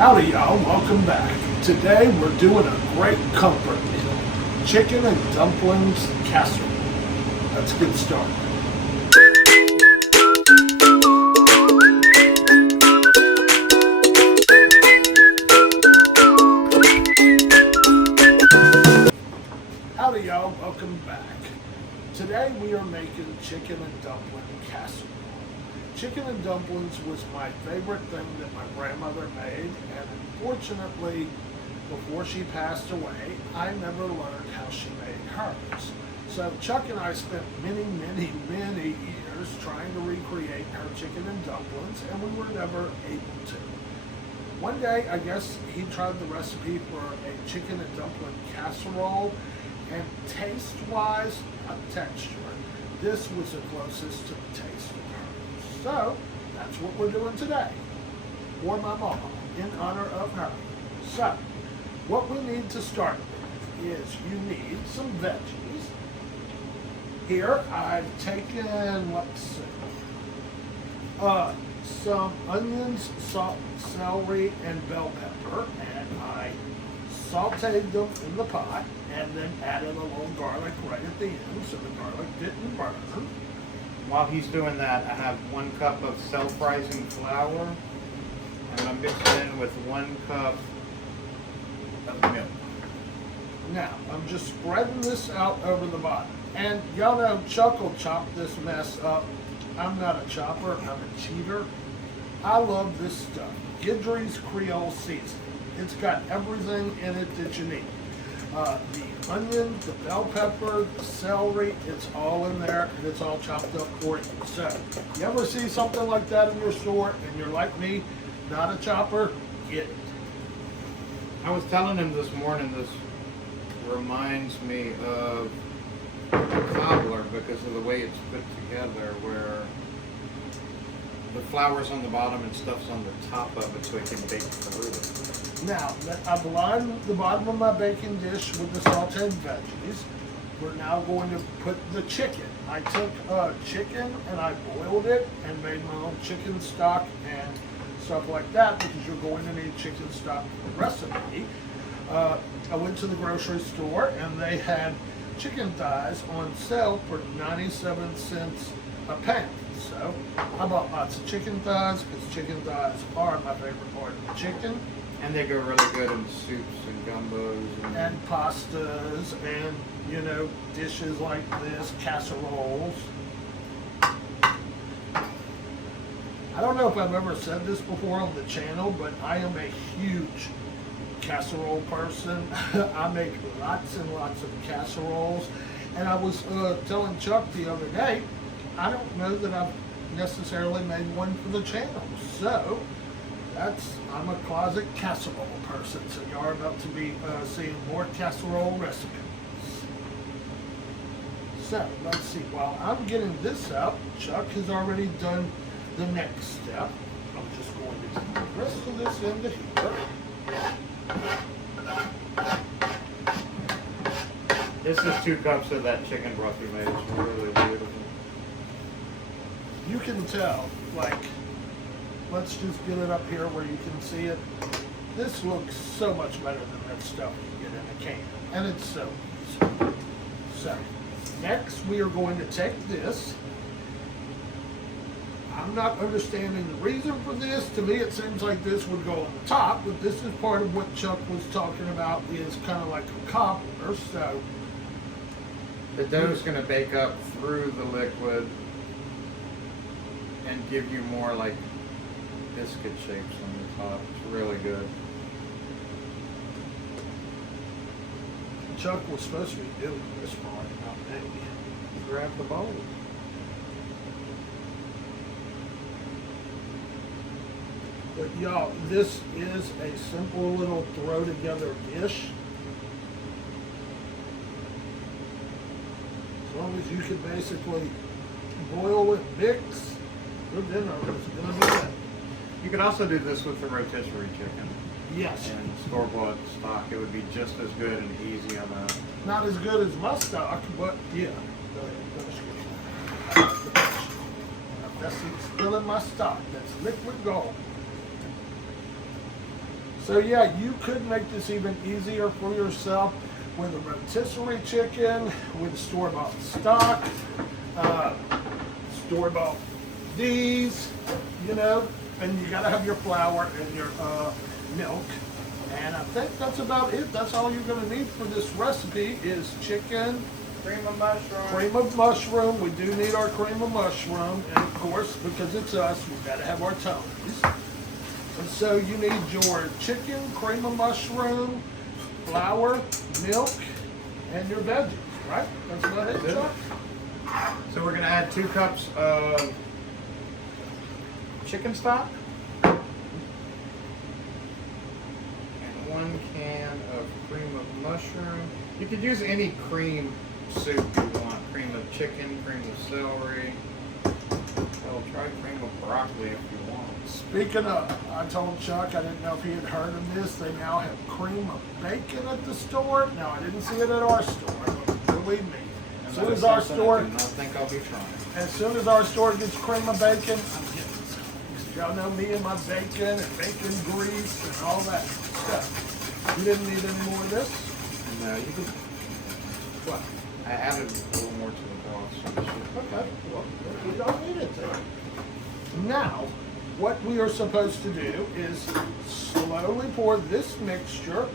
Howdy y'all, welcome back. Today we're doing a great comfort meal, chicken and dumplings casserole. Let's get started. Howdy y'all, welcome back. Today we are making chicken and dumpling casserole. Chicken and dumplings was my favorite thing that my grandmother made, and unfortunately, before she passed away, I never learned how she made hers. So Chuck and I spent many years trying to recreate her chicken and dumplings, and we were never able to. One day, I guess he tried the recipe for a chicken and dumpling casserole, and taste-wise, not texture, this was the closest to the taste of hers. So, that's what we're doing today, for my mama, in honor of her. So, what we need to start with is you need some veggies. Here, I've taken, let's see, some onions, salt, celery, and bell pepper, and I sauteed them in the pot, and then added a little garlic right at the end so the garlic didn't burn. While he's doing that, I have 1 cup of self-rising flour, and I'm mixing in with 1 cup of milk. Now, I'm just spreading this out over the bottom. And y'all know Chuck will chop this mess up. I'm not a chopper, I'm a cheater. I love this stuff. Guidry's Creole seasoning. It's got everything in it that you need. The onion, the bell pepper, the celery, it's all in there and it's all chopped up for you. So, you ever see something like that in your store and you're like me, not a chopper, get it. I was telling him this morning, this reminds me of a cobbler because of the way it's put together, where the flour's on the bottom and stuff's on the top of it so it can bake through it. Now, I've lined the bottom of my baking dish with the sauteed veggies. We're now going to put the chicken. I took chicken and I boiled it and made my own chicken stock and stuff like that because you're going to need chicken stock for the recipe. I went to the grocery store and they had chicken thighs on sale for 97 cents a pound. So I bought lots of chicken thighs because chicken thighs are my favorite part of the chicken. And they go really good in soups and gumbos. And pastas and, you know, dishes like this, casseroles. I don't know if I've ever said this before on the channel, but I am a huge casserole person. I make lots and lots of casseroles. And I was telling Chuck the other day, I don't know that I've necessarily made one for the channel. So, I'm a closet casserole person, so you are about to be seeing more casserole recipes. So, let's see, while I'm getting this up, Chuck has already done the next step. I'm just going to put the rest of this into here. This is 2 cups of that chicken broth we made. It's really beautiful. You can tell, like, let's just get it up here where you can see it. This looks so much better than that stuff you get in a can. And it's so easy. So, next we are going to take this. I'm not understanding the reason for this. To me it seems like this would go on the top, but this is part of what Chuck was talking about, is kind of like a cobbler. So, the dough's going to bake up through the liquid and give you more like biscuit shapes on the top. It's really good. Chuck was supposed to be doing this part, not me. Grab the bowl. But y'all, this is a simple little throw together dish. As long as you can basically boil it, mix, your dinner is gonna be good. You could also do this with the rotisserie chicken. Yes. And store-bought stock. It would be just as good and easy on that. Not as good as my stock, but yeah. Go ahead, finish it. That's still in my stock. That's liquid gold. So yeah, you could make this even easier for yourself with a rotisserie chicken, with store-bought stock, store-bought these, you know, and you gotta have your flour and your milk. And I think that's about it. That's all you're gonna need for this recipe is chicken, Cream of mushroom. cream of mushroom. We do need our cream of mushroom, and of course, because it's us, we've gotta have our tones. And so you need your chicken, cream of mushroom, flour, milk, and your veggies, right? That's about it, That's it. Chuck? So we're gonna add 2 cups of chicken stock and 1 can of cream of mushroom. You could use any cream soup you want. Cream of chicken, cream of celery. Well, try cream of broccoli if you want. Speaking of, I told Chuck, I didn't know if he had heard of this. They now have cream of bacon at the store. Now, I didn't see it at our store, but believe me, as soon as our store, I do not think I'll be trying. as soon as our store gets cream of bacon, I'm getting some. 'Cause y'all know me and my bacon and bacon grease and all that stuff. You didn't need any more of this? No, you could. What? I added a little more to the broth. So it should- Okay, well, we don't need it then. Now, what we are supposed to do is slowly pour this mixture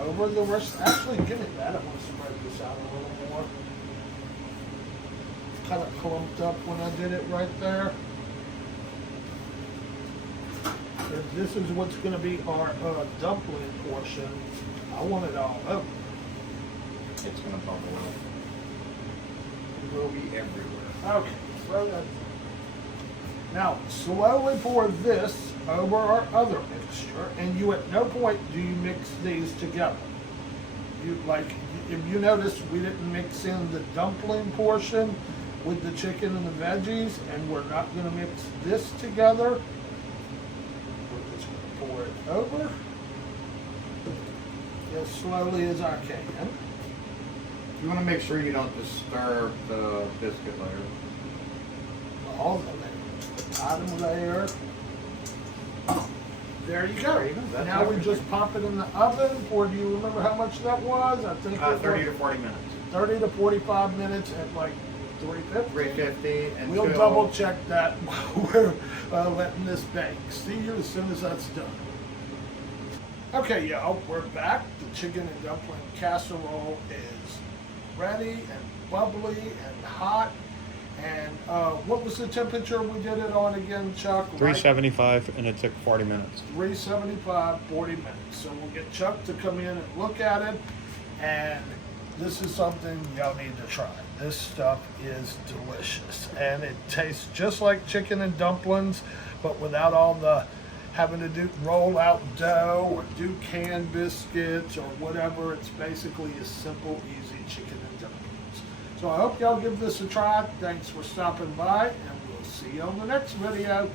over the rest. Actually, give me that. I want to spread this out a little more. Kind of clumped up when I did it right there. And this is what's going to be our dumpling portion. I want it all over. It's gonna bubble up. It will be everywhere. Okay, throw that. Now, slowly pour this over our other mixture, and you at no point do you mix these together. You like, if you notice, we didn't mix in the dumpling portion with the chicken and the veggies, and we're not going to mix this together. We're just going to pour it over as slowly as I can. You want to make sure you don't disturb the biscuit layer. All the layers, the bottom layer. There you go. There you go. That's Now we everything. just pop it in the oven for, do you remember how much that was? I think it was 30 to 40 minutes. 30 to 45 minutes at like 350. 350 and We'll double check that while we're letting this bake. See you as soon as that's done. Okay, y'all, we're back. The chicken and dumpling casserole is ready and bubbly and hot. And what was the temperature we did it on again, Chuck? 375, and it took 40 minutes. 375, 40 minutes. So we'll get Chuck to come in and look at it. And this is something y'all need to try. This stuff is delicious. And it tastes just like chicken and dumplings, but without all the having to do roll out dough or do canned biscuits or whatever. It's basically a simple, easy chicken and dumplings. So I hope y'all give this a try. Thanks for stopping by, and we'll see you on the next video.